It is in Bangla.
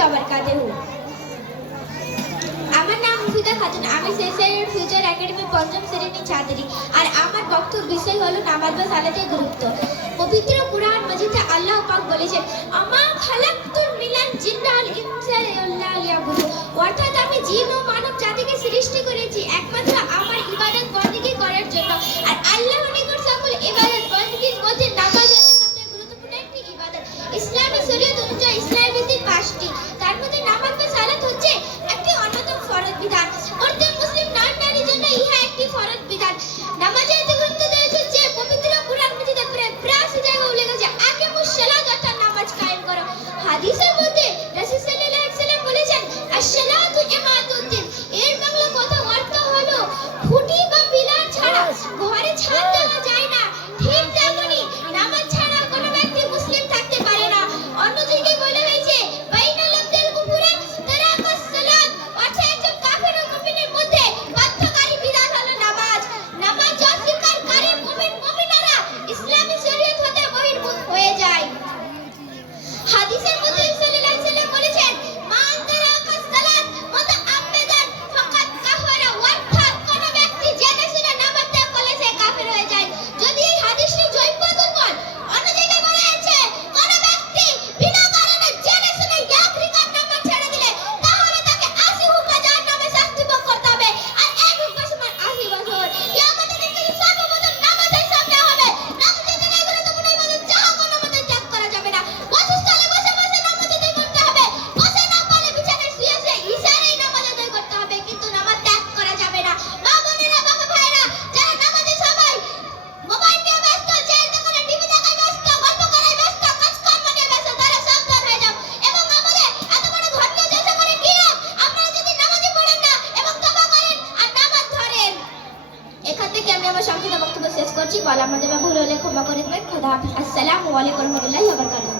ওয়া বারাকাতুহু। আমার নাম মুফিদা খাতুন। আমি সিএসআইয়ের ফিউচার একাডেমি পঞ্চম শ্রেণীর ছাত্রী। আর আমার বক্তব্য বিষয় হলো নামাজ বা সালাতের গুরুত্ব। পবিত্র কুরআন মাজিদে আল্লাহ পাক বলেছেন, আমা খালাকতুল মিনাল জিন্না ওয়াল ইনসা ইল্লা লিয়াবুদুন। অর্থাৎ আমি জিন ও মানব জাতিকে সৃষ্টি করেছি একমাত্র আমার ইবাদত বন্দেগী করার জন্য। আর আল্লাহর নিকট সকল ইবাদত বন্দেগীর মধ্যে নামাজ হচ্ছে সবচেয়ে গুরুত্বপূর্ণ একটি ইবাদত। ইসলামী শরীয়ত অনুযায়ী ইসলামের বিধি 5টি। তার মধ্যে নামাজ বা সালাত হচ্ছে একটি অন্যতম ফরজ বিধান। প্রত্যেক মুসলিম নারীর জন্য ইহা একটি ফরজ বিধান। নামাজে এত গুরুত্ব দেওয়া হচ্ছে পবিত্র কুরআন মাজিদে প্রায় জায়গায় উল্লেখ আছে আকিমুস সালাত অর্থাৎ নামাজ কায়েম করো। হাদিসের মধ্যে রাসূল সাল্লাল্লাহু আলাইহি ওয়াসাল্লাম বলেছেন, আস-সালাতু ইমাদুদ্দিন। এর বাংলা কথা অর্থ হলো খুঁটি বা পিলার ছাড়া ঘরে ছাদ দেওয়া যায় না। ঠিক তেমনি নামাজ ছাড়া কোনো ব্যক্তি মুসলিম থাকতে পারে না। অন্য জায়গায় বলা হয়েছে বাইনাল আবদিল কুফুরে তারাকাস সালাত অর্থাৎ একজন কাফের ও মুমিনের মধ্যে পার্থক্যকারী বিধান হলো নামাজ। নামাজ অস্বীকারী মুমিনারা ইসলামী শরীয়ত হতে বহির্ভূত হয়ে যায়। হাদিসের মধ্যে সাল্লাল্লাহু আলাইহি ওয়াসাল্লাম বলেছেন, মান তারাকাস সালাত মুতাআম্মিদান ফাকাদ কাফারা। অর্থাৎ কোন ব্যক্তি জেনে শুনে নামাজ ত্যাগ করলে সে কাফের হয়ে যায়। যদি এই হাদিসটি জয়ীফ বা দুর্বল, অন্য জায়গায় বলা আছে কোন ব্যক্তি বিনা কারণে জেনে শুনে এক রাকাত নামাজ ছেড়ে দিলে তাহলে তাকে 80 হুকা জাহান্নামে শাস্তি ভোগ করতে হবে। আর এক হুকা সমান 80 বছর। কিয়ামতের দিন সর্বপ্রথম নামাজের সামনে হবে। নামাজের দিন এই গুরুত্বপূর্ণ ইবাদত যাহা কোনো মতে ত্যাগ করা যাবে না। বসস্থলে বসে বসে নামাজ আদায় করতে হবে। বসে না পারলে বিছানায় শুয়ে শুয়ে ইশারায় নামাজ আদায় করতে হবে, কিন্তু নামাজ ত্যাগ করা যাবে না। মা বোনেরা, বাবা ভাইরা, যারা নামাজের সময় মোবাইল নিয়ে ব্যস্ত, চেয়ার দোকানে টিভি দেখায় ব্যস্ত, গল্প করায় ব্যস্ত, কাজকর্ম নিয়ে ব্যস্ত, তারা সাবধান হয়ে যাও। এবং আমাদের এত বড় ধর্মীয় দেশে করে কি লাভ আপনারা যদি নামাজই পড়েন না এবং তওবা করেন আর নামাজ ধরেন। এখান থেকে আমি আমার সংক্ষিপ্ত বক্তব্য শেষ করছি। বলা আমাদের ভুল হলে ক্ষমা করে দেবেন। খোদা হাফেজ। আসসালামু আলাইকুম ওয়া রাহমাতুল্লাহি ওয়া বারাকাতুহু।